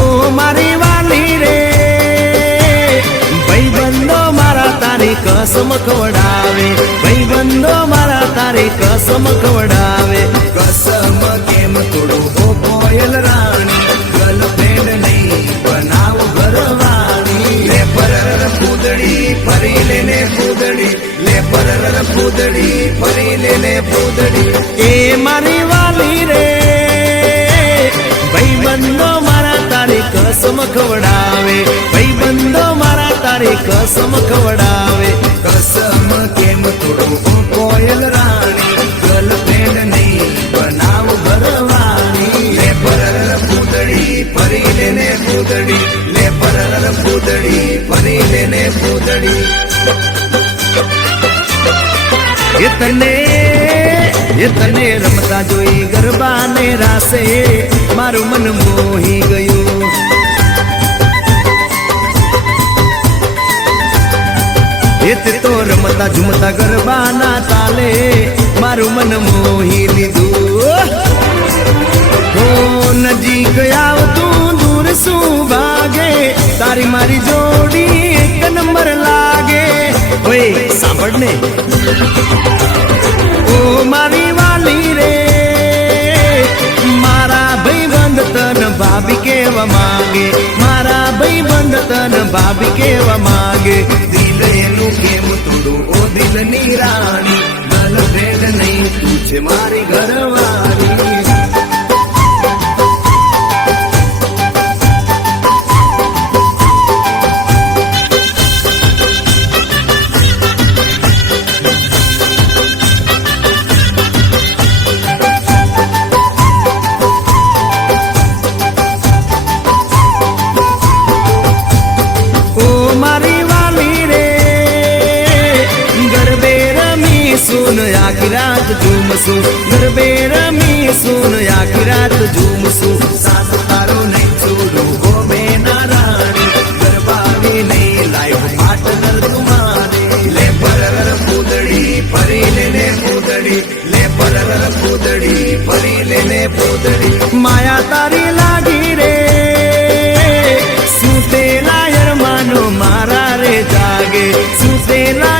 ઓ મારી વાલી રે ભાઈબંધો મારા તારી કસમ ખવડાવે, ભાઈબંધો મારા તારી કસમ ખવડાવે. કસમ કેમ તોડું ઓ કોયલ રાણી, ગર્લફ્રેન્ડ નહીં બનાવ ઘરવાળી. લે પરર પૂદડી ફરી લેને પૂદડી, લે પરર પૂદડી ફરી લેને પૂદડી. એ મારી વાલી રે ભાઈબંધો મારા તારી કસમ ખવડાવે, ભાઈબંધો મારા તારી કસમ ખવડાવે. કસમ કેમ તોડું ઓ કોયલ રાણી, ગર્લફ્રેન્ડ નહીં બનાવ ઘરવાળી. લે પરર પૂદડી ફરી લેને પૂદડી, લે પરર પૂદડી ફરી લેને પૂદડી. એ તને રમતા જોઈ ગરબાને રાસે મારું મન મોહી ગયું. તે તો રમતા ઝુમતા ગરબાના તાલે મારું મન મોહી લીધું. હો નજીક આવતું દૂર શું ભાગે, તારી મારી જોડી એક નંબર લાગે. ઓય સાંભળ ને ઓ મારી વાલી રે, મારા ભાઈબંધ તન ભાભી કેવા માંગે, મારા ભાઈબંધ તન ભાભી કેવા માંગે. દિલ એનું કેમ તોડું ઓ દિલની રાણી, ગર્લફ્રેન્ડ નહીં તું છે મારી ઘરવાળી. આખી રાત ઝૂમશું, ગરબે રમીશું, આખી રાત ઝૂમશું. સાસુ તારો નહીં છોડું ઓ બેના રાણી, ગરબાની નહીં લાઈવ પાર્ટનર તુમારી. લે પરર પૂદડી ફરી લેને પૂદડી, લે પરર પૂદડી ફરી લેને પૂદડી. માયા તારી લાગી રે સુતેલા યરમાનો મારા રે જાગે, સુતેલા